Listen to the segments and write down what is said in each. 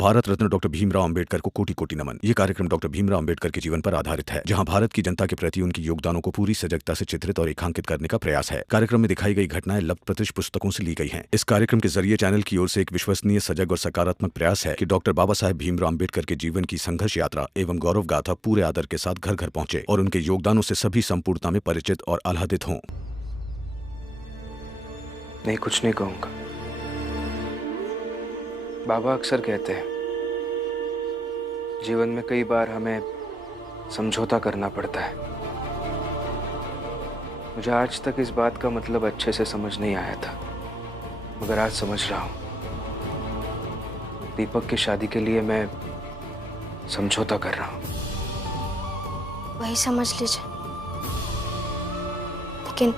Bharat Ratna doctor Bhimrao Ambedkar को कोटि कोटि नमन। ये कार्यक्रम डॉक्टर भीमराव अंबेडकर के जीवन पर आधारित है, जहां भारत की जनता के प्रति उनके योगदानों को पूरी सजगता से चित्रित और रेखांकित करने का प्रयास है। कार्यक्रम में दिखाई गई घटनाएं लब्ध प्रतिष्ठ पुस्तकों से ली गई हैं। इस कार्यक्रम के जरिए चैनल की ओर से एक विश्वसनीय, सजग और सकारात्मक प्रयास है कि डॉक्टर बाबा साहेब भीमराव अंबेडकर के जीवन की संघर्ष यात्रा एवं गौरव गाथा पूरे आदर के साथ घर घर पहुंचे और उनके योगदानों से सभी संपूर्णता में परिचित और आह्लादित हों। नहीं, कुछ नहीं कहूंगा। बाबा अक्सर कहते हैं जीवन में कई बार हमें समझौता करना पड़ता है। मुझे आज तक इस बात का मतलब अच्छे से समझ नहीं आया था, मगर आज समझ रहा हूं। दीपक की शादी के लिए मैं समझौता कर रहा हूं। वही समझ लीजिए, लेकिन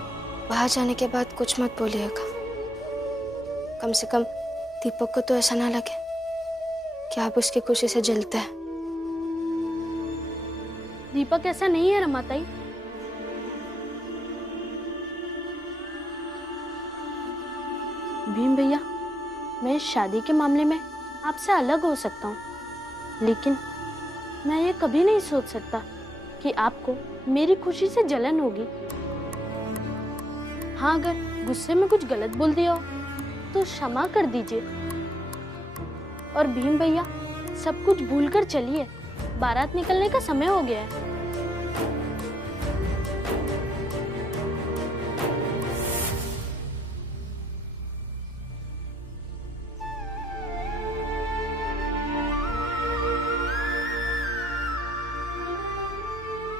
वहां जाने के बाद कुछ मत बोलिएगा। कम से कम दीपक को तो ऐसा ना लगे कि आप उसकी खुशी से जलते हैं। दीपक ऐसा नहीं है रमाताई। भीम भैया, मैं इस शादी के मामले में आपसे अलग हो सकता हूँ, लेकिन मैं ये कभी नहीं सोच सकता कि आपको मेरी खुशी से जलन होगी। हाँ, अगर गुस्से में कुछ गलत बोल दिया हो तो क्षमा कर दीजिए। और भीम भैया, सब कुछ भूलकर चलिए, बारात निकलने का समय हो गया है।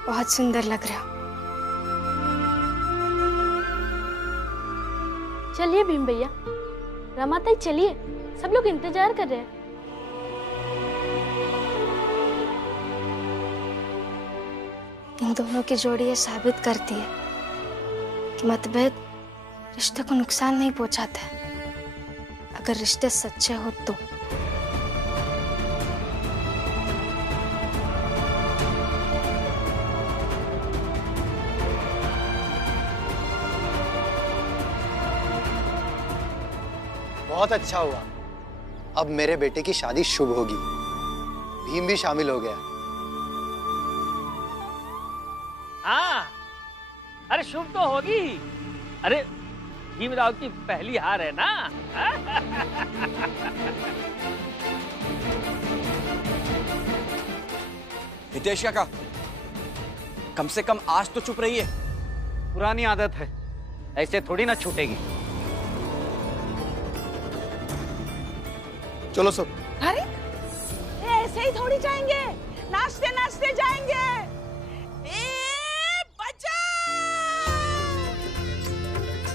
बहुत सुंदर लग रहे हो। चलिए भीम भैया, रमाताई चलिए, सब लोग इंतजार कर रहे हैं। इन दोनों की जोड़ी ये साबित करती है कि मतभेद रिश्ते को नुकसान नहीं पहुंचाते, अगर रिश्ते सच्चे हो तो। बहुत अच्छा हुआ, अब मेरे बेटे की शादी शुभ होगी। भीम भी शामिल हो गया। हाँ, अरे शुभ तो होगी ही। अरे भीमराव की पहली हार है ना। हितेश काका, कम से कम आज तो चुप रहिए। पुरानी आदत है, ऐसे थोड़ी ना छूटेगी। चलो सब। अरे ऐसे ही थोड़ी जाएंगे, नाचते नाचते जाएंगे।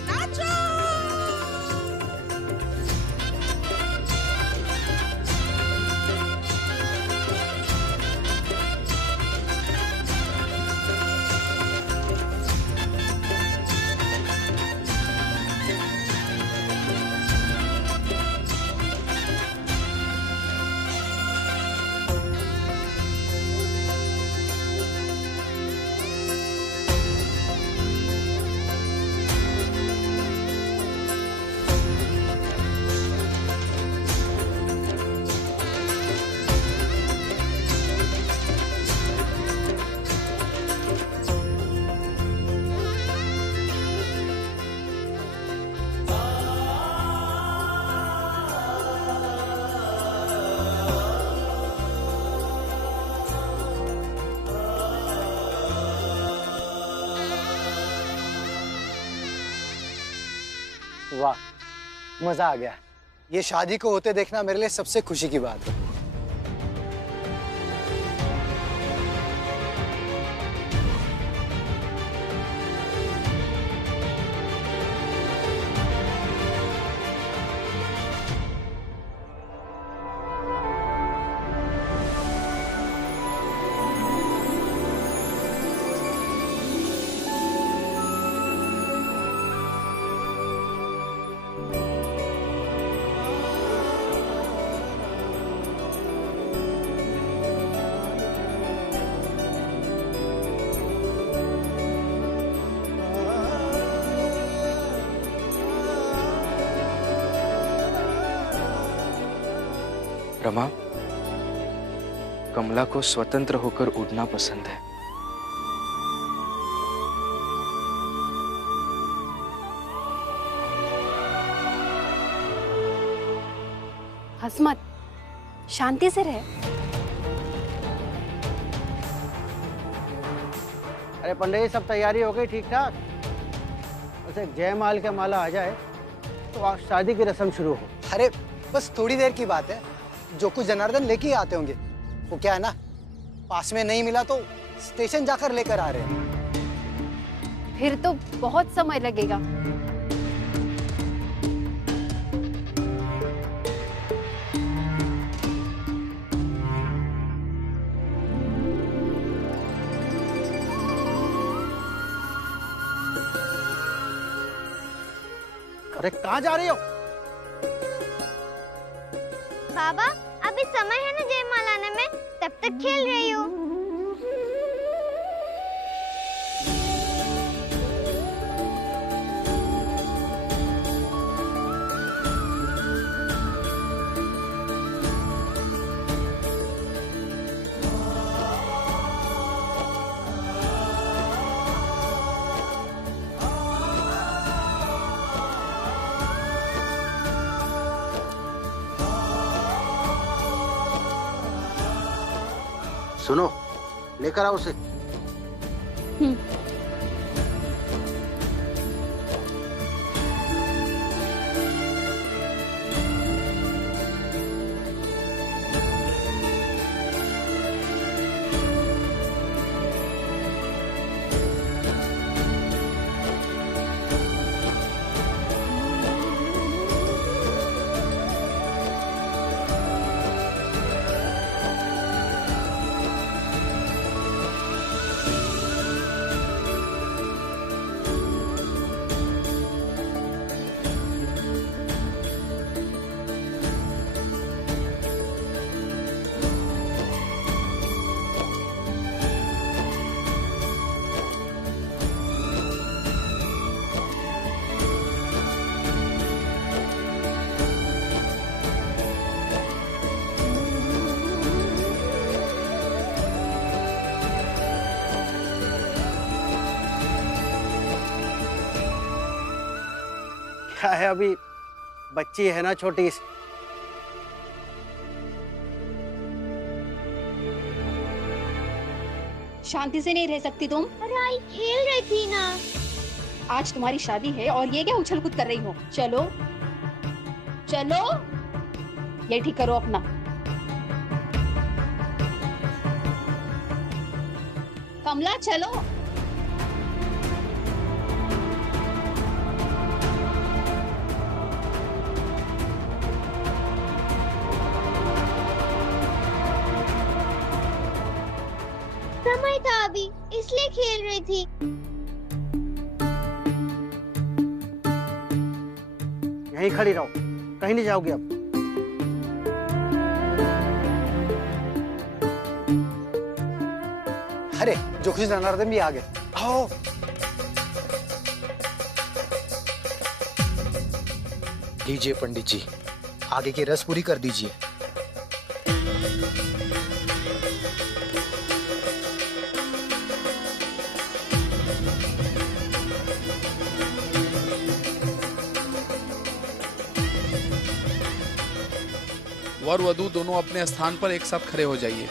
नाचो। वाह, मजा आ गया। ये शादी को होते देखना मेरे लिए सबसे खुशी की बात है। रमा, कमला को स्वतंत्र होकर उड़ना पसंद है। हंस मत, शांति से रहे। अरे पंडित जी, सब तैयारी हो गई ठीक ठाक? बस एक जयमाल का माला आ जाए तो आज शादी की रस्म शुरू हो। अरे बस थोड़ी देर की बात है, जो कुछ जनार्दन लेके ही आते होंगे। वो क्या है ना, पास में नहीं मिला तो स्टेशन जाकर लेकर आ रहे हैं। फिर तो बहुत समय लगेगा। अरे कहाँ जा रही हो? बाबा, अभी समय है ना जयमाल आने में, तब तक खेल रही हूँ। सुनो, लेकर आओ उसे। क्या है, अभी बच्ची है ना छोटी सी। शांति से नहीं रह सकती तुम? अरे आई खेल रही थी ना। आज तुम्हारी शादी है और ये क्या उछल कूद कर रही हो? चलो चलो, ये ठीक करो अपना। कमला चलो। समय था अभी, इसलिए खेल रही थी। यहीं खड़ी रहो, कहीं नहीं जाओगी अब। अरे जो कुछ जनार्दन भी आ गए। आओ। लीजिए पंडित जी, आगे की रस पूरी कर दीजिए। वर वधू दोनों अपने स्थान पर एक साथ खड़े हो जाइए।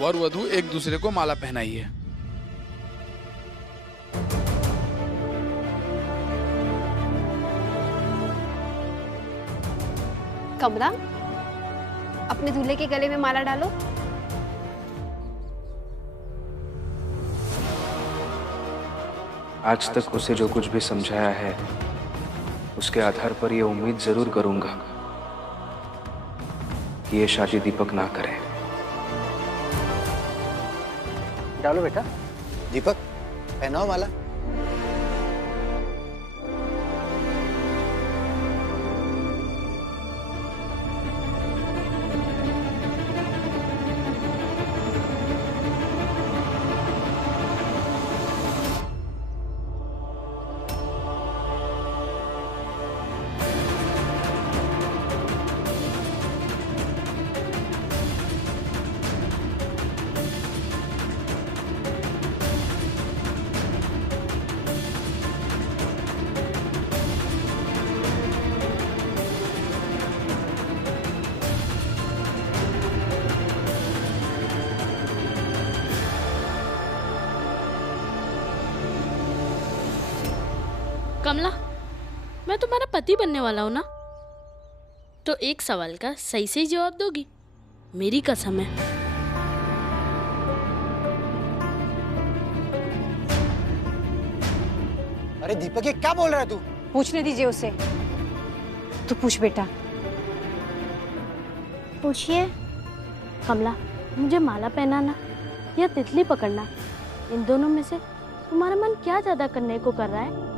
वर वधू एक दूसरे को माला पहनाइए। कमला, अपने दूल्हे के गले में माला डालो। आज तक उसे जो कुछ भी समझाया है उसके आधार पर यह उम्मीद जरूर करूंगा कि ये शादी दीपक ना करे। डालो बेटा। दीपक, पहनाओ माला। कमला, मैं तुम्हारा पति बनने वाला हूँ ना, तो एक सवाल का सही सही जवाब दोगी? मेरी कसम है। अरे दीपक, ये क्या बोल रहा है तू? पूछने दीजिए उसे। तू पूछ बेटा। पूछिए। कमला, मुझे माला पहनाना या तितली पकड़ना, इन दोनों में से तुम्हारा मन क्या ज्यादा करने को कर रहा है?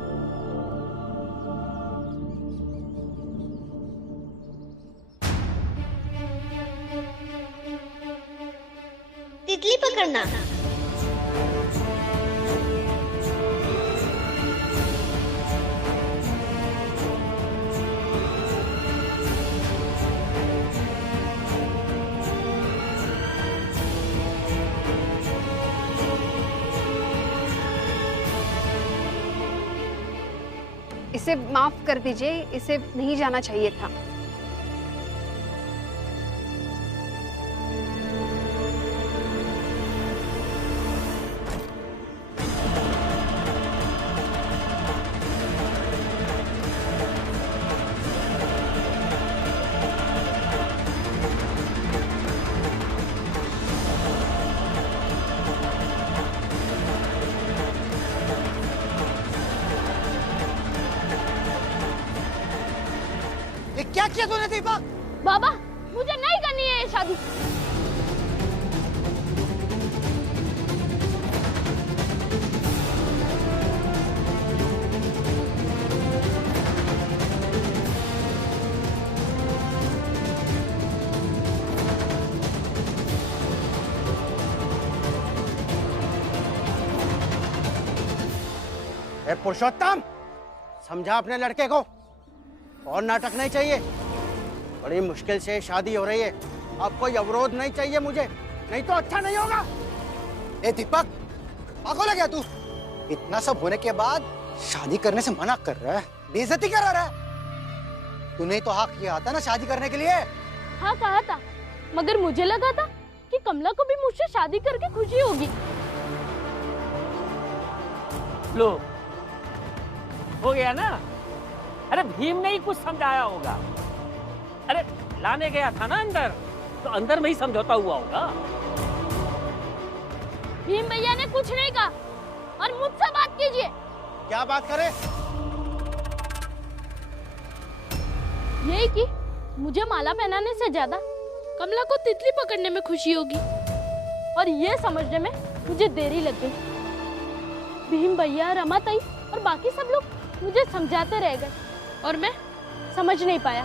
तितली पकड़ना। इसे माफ कर दीजिए, इसे नहीं जाना चाहिए था। क्या किया तूने दीपक? बाबा, मुझे नहीं करनी है ये शादी। पुरुषोत्तम, समझा अपने लड़के को, और नाटक नहीं चाहिए। बड़ी मुश्किल से शादी हो रही है, अब कोई अवरोध नहीं चाहिए मुझे, नहीं तो अच्छा नहीं होगा। ए दीपक, पागल है क्या तू? इतना सब होने के बाद शादी करने से मना कर रहा है, बेइज्जती करा रहा है। तूने तो हाँ किया था ना शादी करने के लिए? हाँ कहा था, मगर मुझे लगा था कि कमला को भी मुझसे शादी करके खुशी होगी। लो, हो गया ना? अरे भीम ने ही कुछ समझाया होगा। अरे लाने गया था ना अंदर, तो अंदर में ही समझौता हुआ होगा। भीम भैया ने कुछ नहीं कहा, और मुझसे बात कीजिए। क्या बात करे? यही कि मुझे माला पहनाने से ज्यादा कमला को तितली पकड़ने में खुशी होगी, और ये समझने में मुझे देरी लग गई। भीम भैया, रमा ताई और बाकी सब लोग मुझे समझाते रह गए, और मैं समझ नहीं पाया।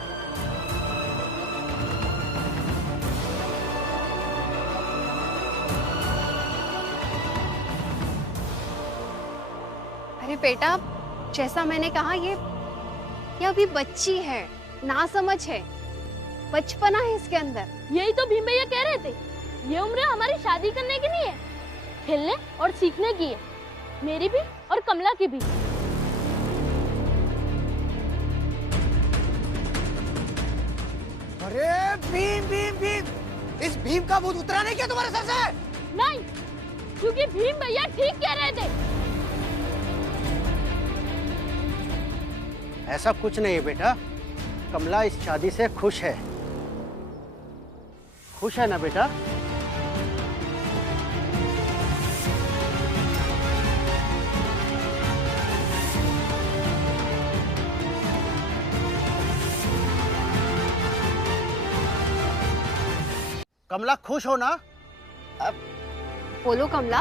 अरे बेटा, जैसा मैंने कहा, ये अभी बच्ची है, ना समझ है, बचपना है इसके अंदर। यही तो भीम भैया कह रहे थे, ये उम्र हमारी शादी करने की नहीं है, खेलने और सीखने की है, मेरी भी और कमला की भी। अरे भीम भीम भीम, इस भीम का भूत उतरा नहीं क्या तुम्हारे सर से? नहीं, क्योंकि भीम भैया ठीक कह रहे थे। ऐसा कुछ नहीं है बेटा, कमला इस शादी से खुश है। खुश है ना बेटा? कमला खुश हो ना? बोलो कमला।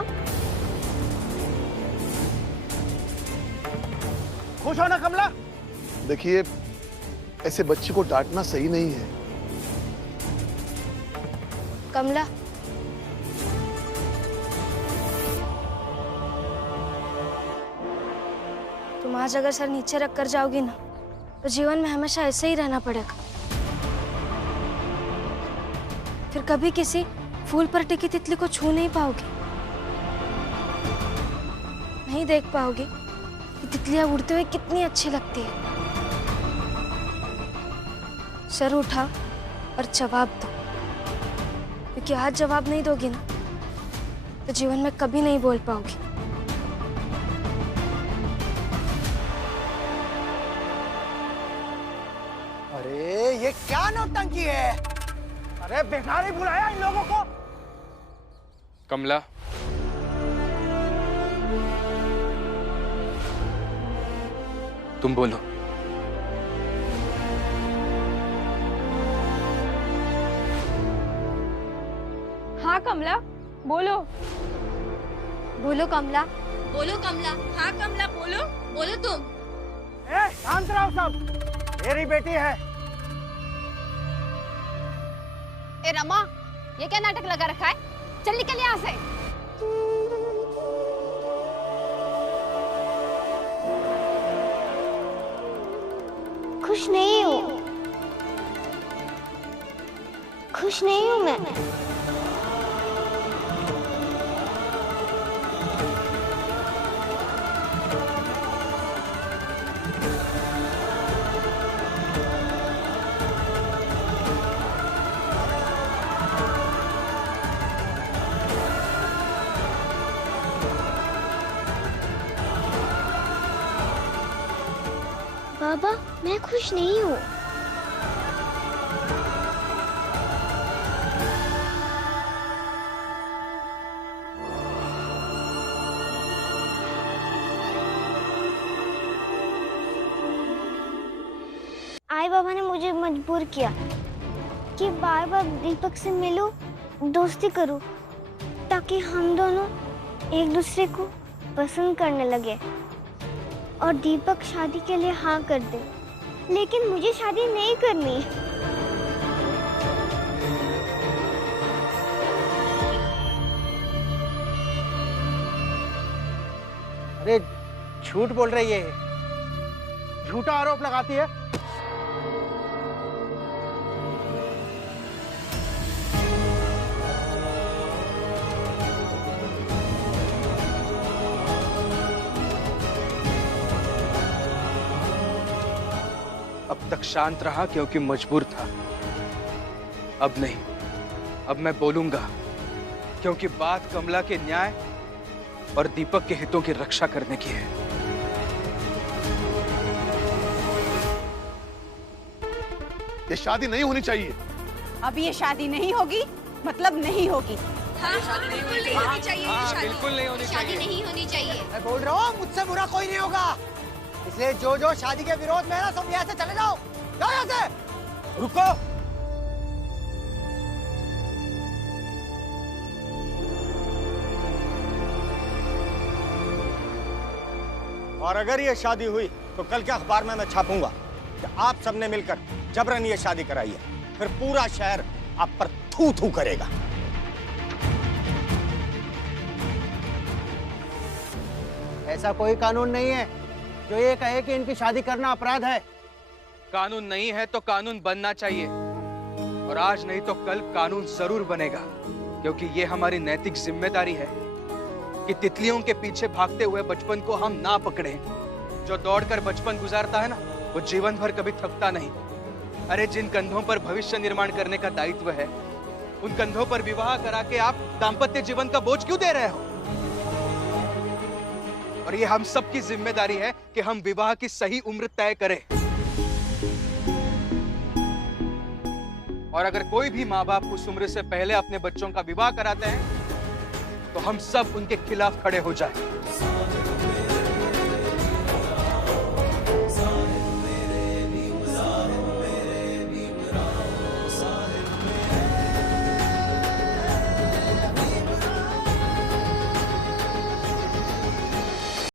खुश हो ना कमला? देखिए, ऐसे बच्चे को डांटना सही नहीं है। कमला, तुम आज अगर सर नीचे रख कर जाओगी ना, तो जीवन में हमेशा ऐसे ही रहना पड़ेगा। फिर कभी किसी फूल पर टिकी तितली को छू नहीं पाओगी, नहीं देख पाओगी कि तितलियां उड़ते हुए कितनी अच्छी लगती है। सर उठाओ और जवाब दो, क्योंकि आज जवाब नहीं दोगी ना, तो जीवन में कभी नहीं बोल पाओगी। अरे ये क्या नौटंकी है? अरे बेकार ही बुलाया इन लोगों को। कमला, तुम बोलो। हाँ कमला, बोलो। बोलो कमला। बोलो कमला। हाँ कमला, बोलो। बोलो तुम। शांत रहो सब, मेरी बेटी है। ए रमा, ये क्या नाटक लगा रखा है? चल निकल यहाँ से। खुश नहीं हूँ, खुश नहीं हूँ मैं। बाबा, मैं खुश नहीं हूँ। आई बाबा ने मुझे मजबूर किया कि बार बार दीपक से मिलूं, दोस्ती करूं, ताकि हम दोनों एक दूसरे को पसंद करने लगे और दीपक शादी के लिए हाँ कर दे। लेकिन मुझे शादी नहीं करनी। अरे झूठ बोल रही है, झूठा आरोप लगाती है। अब तक शांत रहा क्योंकि मजबूर था, अब नहीं, अब मैं बोलूंगा क्योंकि बात कमला के न्याय और दीपक के हितों की रक्षा करने की है। ये शादी नहीं होनी चाहिए। अब ये शादी नहीं होगी, मतलब नहीं होगी। हाँ, बिल्कुल नहीं होनी चाहिए। हाँ, बिल्कुल नहीं होनी चाहिए। शादी नहीं होनी चाहिए। मैं बोल रहा हूँ, मुझसे बुरा कोई नहीं होगा, इसलिए जो शादी के विरोध में है ना, सब यहाँ से चले जाओ। जाओ यहाँ से। रुको, और अगर ये शादी हुई तो कल के अखबार में मैं छापूंगा कि आप सबने मिलकर जबरन ये शादी कराई है। फिर पूरा शहर आप पर थू थू करेगा। ऐसा कोई कानून नहीं है जो ये कहे कि इनकी शादी करना अपराध है। कानून नहीं है तो कानून बनना चाहिए, और आज नहीं तो कल कानून जरूर बनेगा, क्योंकि ये हमारी नैतिक जिम्मेदारी है कि तितलियों के पीछे भागते हुए बचपन को हम ना पकड़े। जो दौड़कर बचपन गुजारता है ना, वो जीवन भर कभी थकता नहीं। अरे जिन कंधों पर भविष्य निर्माण करने का दायित्व है, उन कंधों पर विवाह करा के आप दाम्पत्य जीवन का बोझ क्यों दे रहे हो? और ये हम सब की जिम्मेदारी है कि हम विवाह की सही उम्र तय करें। और अगर कोई भी माँ बाप उस उम्र से पहले अपने बच्चों का विवाह कराते हैं तो हम सब उनके खिलाफ खड़े हो जाएं।